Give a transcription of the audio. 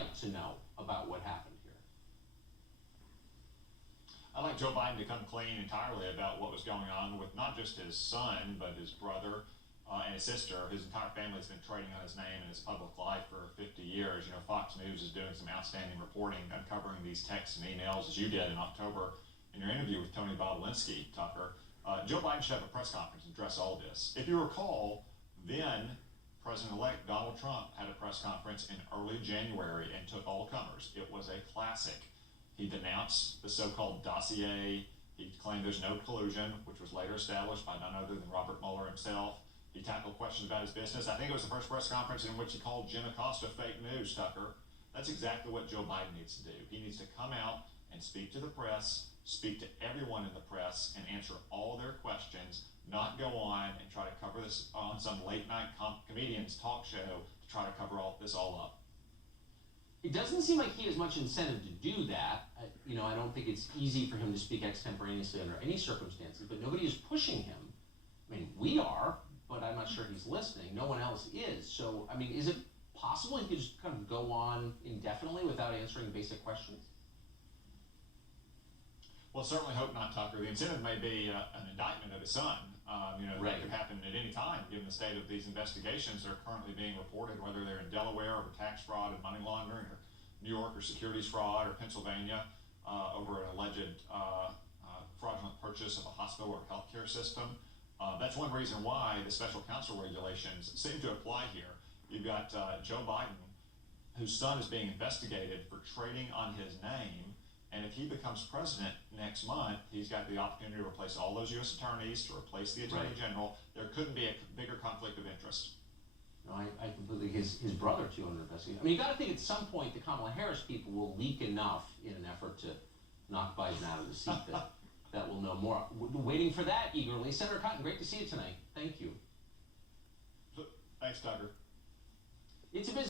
like to know about what happened here? I'd like Joe Biden to come clean entirely about what was going on with not just his son, but his brother and his sister. His entire family has been trading on his name in his public life for 50 years. You know, Fox News is doing some outstanding reporting, uncovering these texts and emails, as you did in October in your interview with Tony Bobulinski, Tucker. Joe Biden should have a press conference and address all this. If you recall, then President-elect Donald Trump had a press conference in early January and took all comers. It was a classic. He denounced the so-called dossier. He claimed there's no collusion, which was later established by none other than Robert Mueller himself. He tackled questions about his business. I think it was the first press conference in which he called Jen Acosta fake news, Tucker. That's exactly what Joe Biden needs to do. He needs to come out and speak to the press, speak to everyone in the press, and answer all their questions, not go on and try to cover this on some late-night comedian's talk show to try to cover all this all up. It doesn't seem like he has much incentive to do that. I don't think it's easy for him to speak extemporaneously under any circumstances, but nobody is pushing him. I mean, we are, but I'm not sure he's listening. No one else is. So, I mean, is it possible he could just kind of go on indefinitely without answering basic questions? Well, certainly hope not, Tucker. The incentive may be an indictment of his son. Right. That could happen at any time, given the state of these investigations that are currently being reported, whether they're in Delaware over tax fraud and money laundering, or New York or securities fraud, or Pennsylvania over an alleged fraudulent purchase of a hospital or healthcare system. That's one reason why the special counsel regulations seem to apply here. You've got Joe Biden, whose son is being investigated for trading on his name. And if he becomes president next month, he's got the opportunity to replace all those U.S. attorneys, to replace the attorney general. There couldn't be a bigger conflict of interest. No, I completely, his brother too under investigation. I mean, you got to think at some point the Kamala Harris people will leak enough in an effort to knock Biden out of the seat that we'll know more. We're waiting for that eagerly. Senator Cotton, great to see you tonight. Thank you. Thanks, Tucker. It's a business.